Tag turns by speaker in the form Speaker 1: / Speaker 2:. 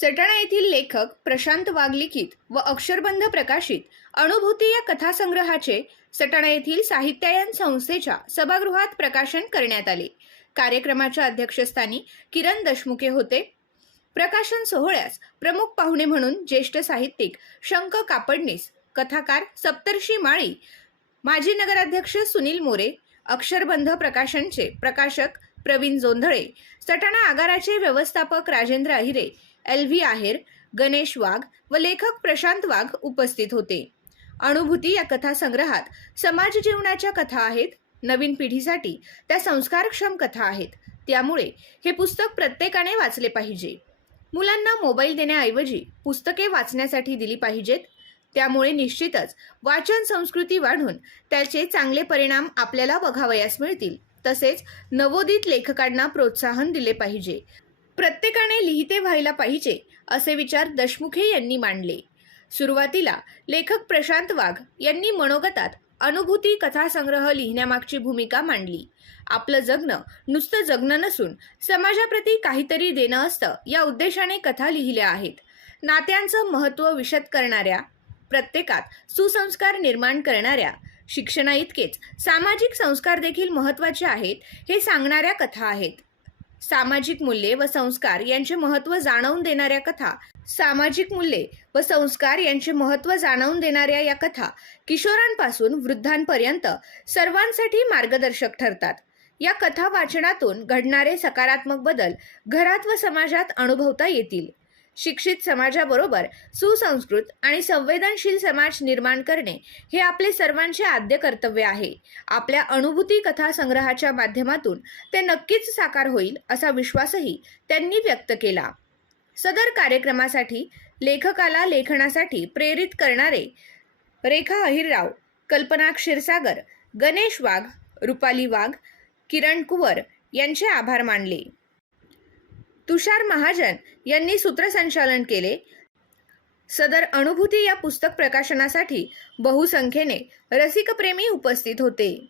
Speaker 1: सटाणा येथील लेखक प्रशांत वाघलिखित व अक्षरबंध प्रकाशित अनुभूती या कथासंग्रहाचे सटाणा येथील साहित्यायन संस्थेच्या सभागृहात प्रकाशन करण्यात आले. कार्यक्रमाच्या अध्यक्षस्थानी किरण दशमुखे होते. प्रकाशन सोहळ्यास प्रमुख पाहुणे म्हणून ज्येष्ठ साहित्यिक शंक कापडणीस कथाकार सप्तर्षी माळी माजी नगराध्यक्ष सुनील मोरे अक्षरबंध प्रकाशनचे प्रकाशक प्रवीण जोंधळे सटाणा आगाराचे व्यवस्थापक राजेंद्र अहिरे एल व्ही आहेर गणेश वाघ व लेखक प्रशांत वाघ उपस्थित होते. अनुभूती या कथासंग्रहात समाज जीवनाच्या कथा आहेत नवीन पिढीसाठी त्या संस्कारक्षम कथा आहेत त्यामुळे हे पुस्तक प्रत्येकाने वाचले पाहिजे. मुलांना मोबाईल देण्याऐवजी पुस्तके वाचण्यासाठी दिली पाहिजेत त्यामुळे निश्चितच वाचन संस्कृती वाढून त्याचे चांगले परिणाम आपल्याला बघावयास मिळतील तसेच नवोदित लेखकांना प्रोत्साहन दिले पाहिजे. प्रत्येकाने लिहिते व्हायला पाहिजे असे विचार दशमुखे यांनी मांडले. सुरुवातीला लेखक प्रशांत वाघ यांनी मनोगतात अनुभूती कथासंग्रह लिहिण्यामागची भूमिका मांडली. आपलं जगणं नुसतं जगणं नसून समाजाप्रती काहीतरी देणं असतं या उद्देशाने कथा लिहिल्या आहेत. नात्यांचं महत्त्व विशद करणाऱ्या प्रत्येकात सुसंस्कार निर्माण करणाऱ्या शिक्षणा इतकेच सामाजिक संस्कार देखील महत्त्वाचे आहेत हे सांगणाऱ्या कथा आहेत. सामाजिक मूल्ये व संस्कार यांचे महत्त्व जाणवून देणाऱ्या कथा. सामाजिक मूल्ये व संस्कार यांचे महत्त्व जाणवून देणाऱ्या या कथा किशोरांपासून वृद्धांपर्यंत सर्वांसाठी मार्गदर्शक ठरतात. या कथा वाचनातून घडणारे सकारात्मक बदल घरात व समाजात अनुभवता येतील. शिक्षित समाजाबरोबर सुसंस्कृत आणि संवेदनशील समाज निर्माण करणे हे आपले सर्वांचे आद्य कर्तव्य आहे. आपल्या अनुभूती कथा संग्रहाच्या माध्यमातून ते नक्कीच साकार होईल असा विश्वासही त्यांनी व्यक्त केला. सदर कार्यक्रमासाठी लेखकाला लेखनासाठी प्रेरित करणारे रेखा अहिरराव कल्पना क्षीरसागर गणेश वाघ रुपाली वाघ किरण कुवर यांचे आभार मानले. तुषार महाजन यांनी सूत्रसंचालन केले. सदर अनुभूती या पुस्तक प्रकाशनासाठी बहुसंख्येने रसिकप्रेमी उपस्थित होते.